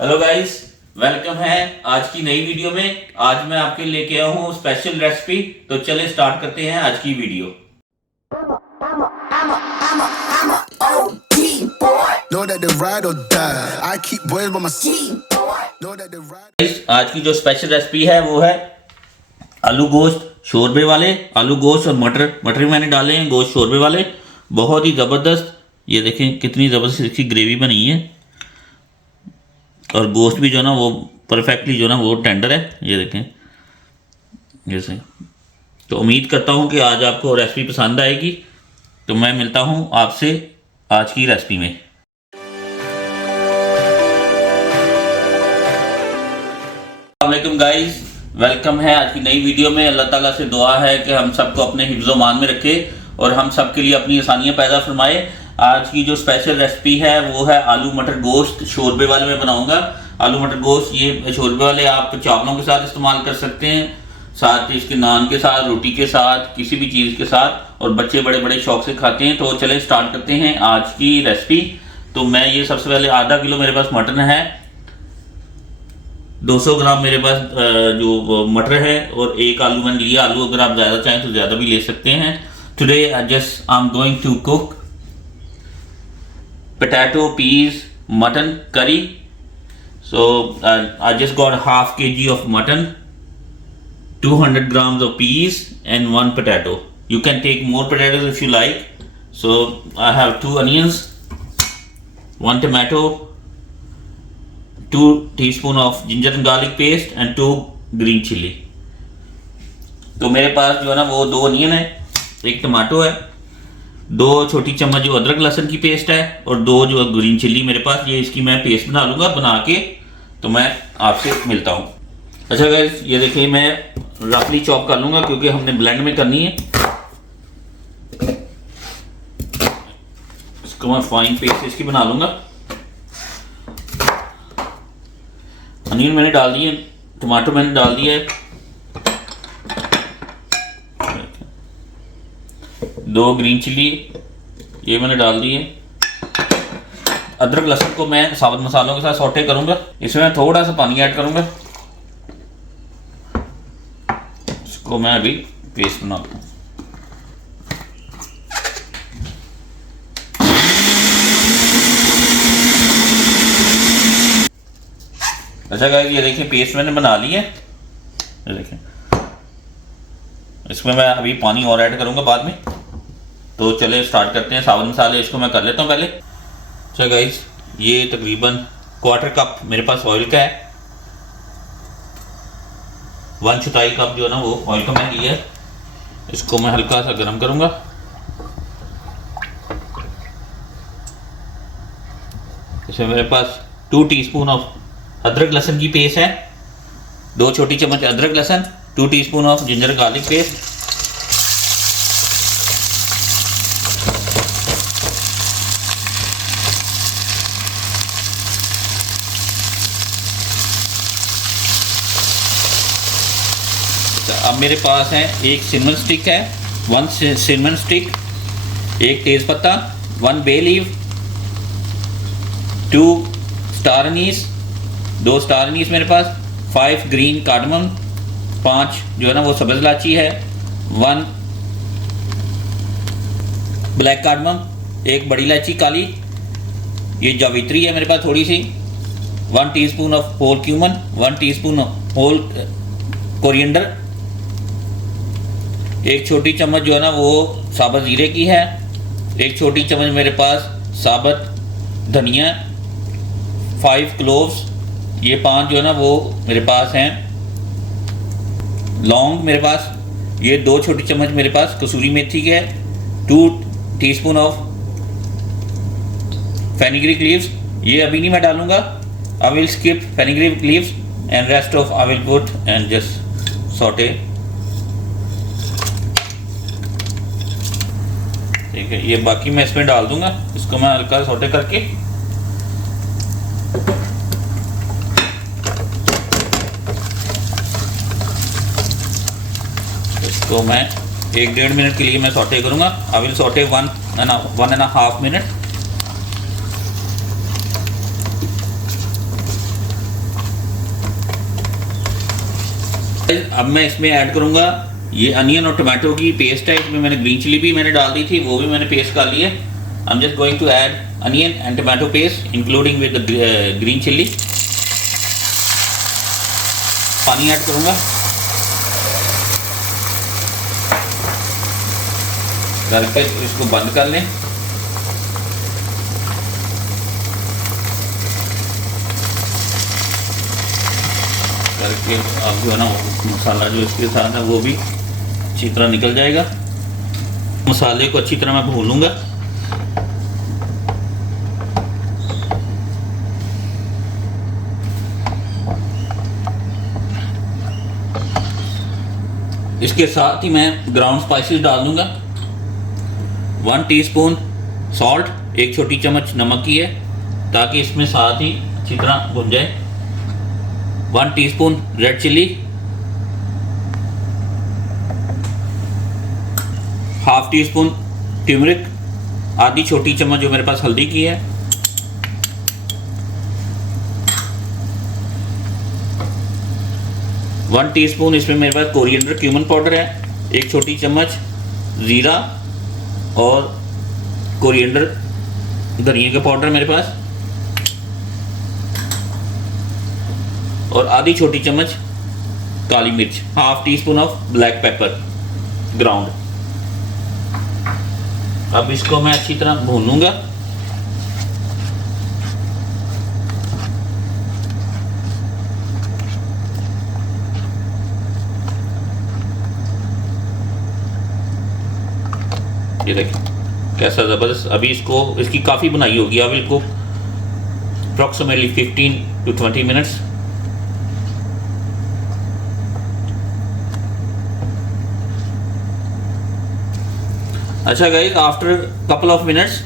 Hello guys, welcome है आज की नई वीडियो में। आज मैं आपके लेके आया हूँ स्पेशल रेसिपी। तो चले स्टार्ट करते हैं आज की वीडियो। Guys, आज की जो स्पेशल रेसिपी है वो है आलू गोश्त शोरबे वाले। आलू गोश्त और मटर मैंने डाले हैं गोश्त शोरबे वाले, बहुत ही ज़बरदस्त। ये देखें कितनी ज़बरदस्त इसकी ग्रेवी बनी है और गोश्त भी जो ना वो परफेक्टली जो ना वो टेंडर है। ये देखें जैसे। तो उम्मीद करता हूँ कि आज आपको रेसिपी पसंद आएगी। तो मैं मिलता हूँ आपसे आज की रेसिपी में। अस्सलामुअलैकुम गाइस, वेलकम है आज की नई वीडियो में। अल्लाह ताला से दुआ है कि हम सबको अपने हिफ्ज़ मान में रखे और हम सब के लिए अपनी आसानियाँ पैदा फरमाए। आज की जो स्पेशल रेसिपी है वो है आलू मटर गोश्त शोरबे वाले में बनाऊंगा। आलू मटर गोश्त ये शोरबे वाले आप चावलों के साथ इस्तेमाल कर सकते हैं, साथ ही इसके नान के साथ, रोटी के साथ, किसी भी चीज़ के साथ, और बच्चे बड़े बड़े शौक से खाते हैं। तो चलें स्टार्ट करते हैं आज की रेसिपी। तो मैं ये सबसे पहले आधा किलो मेरे पास मटन है, 200 ग्राम मेरे पास जो मटर है, और एक आलू मैंने लिया। आलू अगर आप ज़्यादा चाहें तो ज़्यादा भी ले सकते हैं। Today I am going to cook potato, peas, mutton curry. So I just got half kg of mutton, 200 grams of peas and 1 potato. You can take more potatoes if you like. So I have 2 onions, 1 tomato, 2 teaspoon of ginger and garlic paste and 2 green chili. तो मेरे पास जो है ना वो 2 onion है, 1 tomato है, 2 छोटी चम्मच जो अदरक लहसुन की पेस्ट है, और 2 जो ग्रीन चिल्ली मेरे पास। ये इसकी मैं पेस्ट बना लूँगा, बना के तो मैं आपसे मिलता हूँ। अच्छा गाइस, ये देखिए मैं रफली चॉप कर लूँगा क्योंकि हमने ब्लेंड में करनी है। इसको मैं फाइन पेस्ट इसकी बना लूँगा। अनियन मैंने डाल दिए, टमाटो मैंने डाल दिया है, 2 ग्रीन चिल्ली ये मैंने डाल दी है। अदरक लहसुन को मैं साबुत मसालों के साथ सौटे करूंगा। इसमें मैं थोड़ा सा पानी ऐड करूंगा। इसको मैं अभी पेस्ट बनाता हूँ। अच्छा गाइस, ये देखिए पेस्ट मैंने बना ली है। ये देखिए, इसमें मैं अभी पानी और ऐड करूंगा बाद में। तो चले स्टार्ट करते हैं। साबुत मसाले इसको मैं कर लेता हूँ पहले। अच्छा गाइस, ये तकरीबन क्वार्टर कप मेरे पास ऑयल का है, 1 चौथाई कप जो है ना वो ऑयल का मैंने लिया है। इसको मैं हल्का सा गर्म करूँगा। इसमें मेरे पास 2 टीस्पून ऑफ अदरक लहसुन की पेस्ट है, 2 छोटी चम्मच अदरक लहसुन, 2 teaspoon of ginger garlic paste, अब मेरे पास है एक सिनेमन स्टिक है, 1 सिनेमन स्टिक, 1 तेज़पत्ता, 1 bay leaf, 2 star anise, 2 star anise मेरे पास, 5 ग्रीन कार्डमम, 5 जो है ना वो सब्ज़ इलायची है, 1 ब्लैक कार्डमम, 1 बड़ी इलायची काली, ये जावित्री है मेरे पास थोड़ी सी, 1 teaspoon of whole cumin, 1 teaspoon of whole coriander, 1 छोटी चम्मच जो है ना वो साबुत जीरे की है, 1 छोटी चम्मच मेरे पास साबुत धनिया, 5 क्लोव्स, ये 5 जो है ना वो मेरे पास हैं। लौंग मेरे पास ये 2 छोटी चम्मच मेरे पास कसूरी मेथी के है, 2 टीस्पून ऑफ फेनिग्रीक लीव्स, ये अभी नहीं मैं डालूंगा। I will skip fenugreek leaves and rest of I will put and just saute. ठीक है, ये बाकी मैं इसमें डाल दूंगा। इसको मैं हल्का सौटे करके इसको मैं 1-1.5 मिनट के लिए मैं सौटे करूंगा। I will saute 1.5 minute. अब मैं इसमें ऐड करूँगा ये अनियन और टमाटो की पेस्ट है। इसमें मैंने ग्रीन चिली भी मैंने डाल दी थी, वो भी मैंने पेस्ट कर ली है। I am just going to add onion and tomato paste including with green chilli. पानी ऐड करूँगा, करके इसको बंद कर लें। करके अब जो है ना मसाला जो इसके साथ है वो भी अच्छी तरह निकल जाएगा। मसाले को अच्छी तरह मैं भून लूँगा। इसके साथ ही मैं ग्राउंड स्पाइसेस डाल दूँगा। 1 टीस्पून सॉल्ट, 1 छोटी चम्मच नमक की है ताकि इसमें साथ ही अच्छी तरह भुन जाए। 1 teaspoon red chilli, half teaspoon turmeric, आधी छोटी चम्मच जो मेरे पास हल्दी की है, 1 टीस्पून इसमें मेरे पास कोरिएंडर क्यूमन पाउडर है, 1 छोटी चम्मच ज़ीरा और कोरिएंडर धनिया का पाउडर मेरे पास, और आधी छोटी चम्मच काली मिर्च, half tea spoon of black pepper ground. अब इसको मैं अच्छी तरह भून लूंगा। ये देखिए कैसा ज़बरदस्त। अभी इसको इसकी काफ़ी बनाई होगी। अब इसको अप्रॉक्सीमेटली 15 to 20 मिनट्स। अच्छा guys, after couple of minutes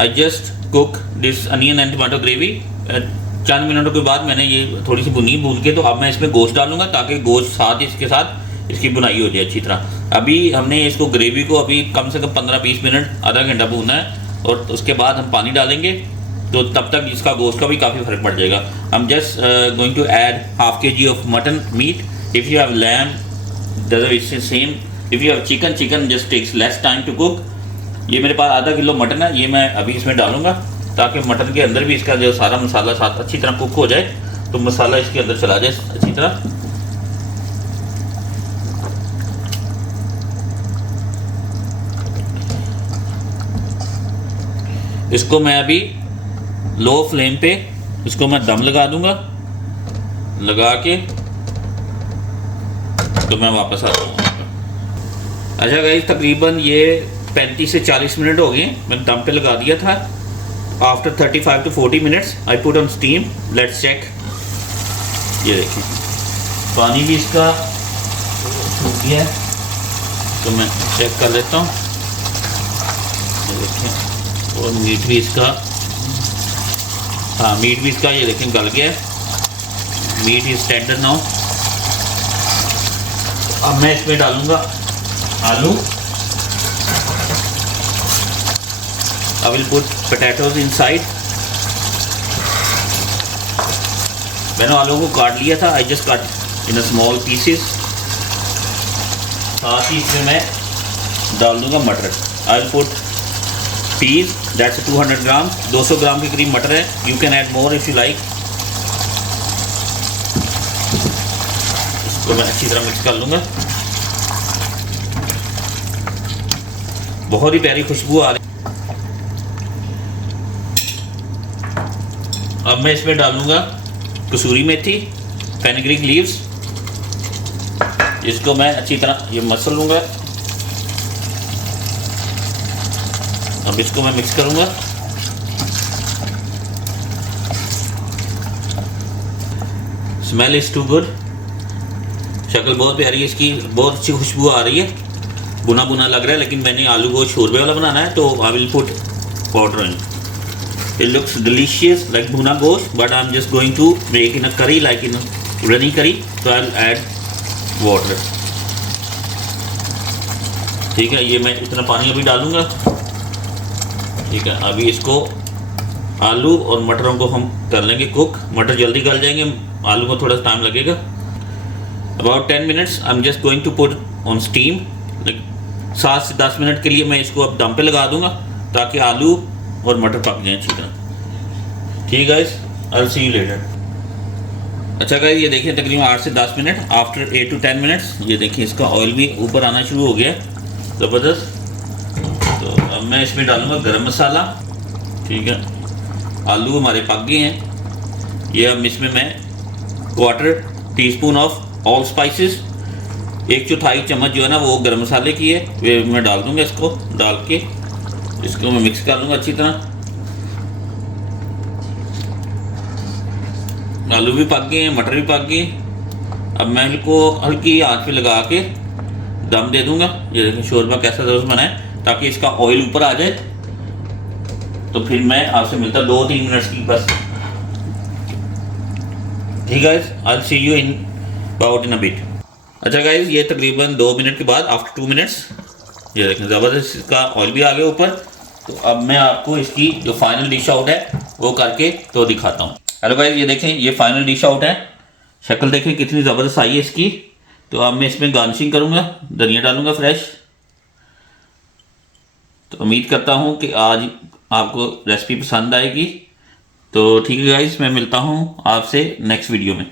I just cook this onion and tomato gravy. चंद मिनटों के बाद मैंने ये थोड़ी सी भून के तो अब मैं इसमें गोश्त डालूंगा ताकि गोश्त साथ इसके साथ इसकी बुनाई हो जाए अच्छी तरह। अभी हमने इसको ग्रेवी को अभी कम से कम 15-20 मिनट, आधा घंटा भूनना है और उसके बाद हम पानी डालेंगे तो तब तक इसका गोश्त का भी काफ़ी फर्क पड़ जाएगा। हम just going to add half kg of mutton meat. If you have lamb it's same, if you have chicken just takes less time to cook. ये मेरे पास आधा किलो मटन है, ये मैं अभी इसमें डालूंगा ताकि मटन के अंदर भी इसका जो सारा मसाला साथ अच्छी तरह कुक हो जाए, तो मसाला इसके अंदर चला जाए अच्छी तरह। इसको मैं अभी लो फ्लेम पे इसको मैं दम लगा दूंगा। लगा के तो मैं वापस आता हूँ। अच्छा गाइस, तकरीबन ये 35 से 40 मिनट हो गए, मैंने दम पे लगा दिया था। After 35 to 40 minutes I put on steam. Let's check. ये देखिए पानी भी इसका सूख गया है, तो मैं चेक कर लेता हूँ। ये देखें, और मीट भी इसका, हाँ मीट भी इसका ये देखें गल गया है। Meat is tender now. अब मैं इसमें डालूंगा आलू। I will put potatoes inside. मैंने आलू को काट लिया था, I just cut in small pieces. साथ ही इसमें मैं डाल दूंगा मटर। I will put peas, that's 200 gram, 200 gram के करीब मटर है। You can add more if you like. इसको मैं अच्छी तरह मिक्स कर लूँगा। बहुत ही प्यारी खुशबू आ रही। अब मैं इसमें डालूँगा कसूरी मेथी, फेनुग्रीक लीव्स। इसको मैं अच्छी तरह ये मसल लूँगा। अब इसको मैं मिक्स करूंगा। Smell is too good. शक्ल बहुत प्यारी है इसकी, बहुत अच्छी खुशबू आ रही है। बुना बुना लग रहा है, लेकिन मैंने आलू को शोरबे वाला बनाना है तो I will put powder in. It looks delicious like भुना गोश्त, but I am just going to make in a curry like in runny करी, तो आई विल ऐड वाटर। ठीक है, ये मैं इतना पानी अभी डालूंगा। ठीक है, अभी इसको आलू और मटरों को हम कर लेंगे कुक। मटर जल्दी गल जाएंगे, आलू को थोड़ा टाइम लगेगा। About 10 minutes I am just going to put on steam. 7 से 10 मिनट के लिए मैं इसको अब दम पे लगा दूंगा ताकि आलू और मटर पक जाएं अच्छी तरह। ठीक है guys, I will see you later. अच्छा गाइस, ये देखिए तकरीबन 8 से 10 मिनट, आफ्टर 8 to 10 मिनट्स ये देखिए इसका ऑयल भी ऊपर आना शुरू हो गया ज़बरदस्त। तो अब मैं इसमें डालूंगा गरम मसाला। ठीक है, आलू हमारे पक गए हैं। ये अब इसमें मैं 1/4 टीस्पून ऑफ ऑल स्पाइसेस, 1/4 चम्मच जो है ना वो गरम मसाले की है, वे मैं डाल दूंगा। इसको डाल के इसको मैं मिक्स कर लूँगा अच्छी तरह। आलू भी पक गए हैं, मटर भी पक गए। अब मैं इनको हल्की आंच पे लगा के दम दे दूंगा। ये देखिए शोरबा कैसा ज़बरदस्त बना है, ताकि इसका ऑयल ऊपर आ जाए। तो फिर मैं आपसे मिलता 2-3 मिनट्स की बस। ठीक है, I will see you in about in a bit. अच्छा गाइज, ये तकरीबन 2 मिनट के बाद, आफ्टर 2 मिनट्स, ये देखें ज़बरदस्त इसका ऑयल भी आ गया ऊपर। तो अब मैं आपको इसकी जो फाइनल डिश आउट है वो करके तो दिखाता हूँ। हेलो गाइज, ये देखें ये फाइनल डिश आउट है। शक्ल देखें कितनी ज़बरदस्त आई है इसकी। तो अब मैं इसमें गार्निशिंग करूँगा, धनिया डालूँगा फ्रेश। तो उम्मीद करता हूँ कि आज आपको रेसिपी पसंद आएगी। तो ठीक है गाइज, मैं मिलता हूँ आपसे नेक्स्ट वीडियो में।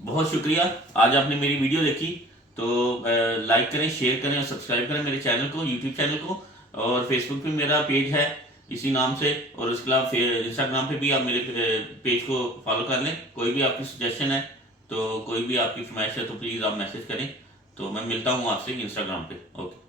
बहुत शुक्रिया, आज आपने मेरी वीडियो देखी। तो लाइक करें, शेयर करें और सब्सक्राइब करें मेरे चैनल को, यूट्यूब चैनल को। और फेसबुक पे मेरा पेज है इसी नाम से, और उसके अलावा इंस्टाग्राम पे भी आप मेरे पेज को फॉलो कर लें। कोई भी आपकी सजेशन है, तो कोई भी आपकी फरमाइश है तो प्लीज़ आप मैसेज करें। तो मैं मिलता हूँ आपसे इंस्टाग्राम पे। ओके।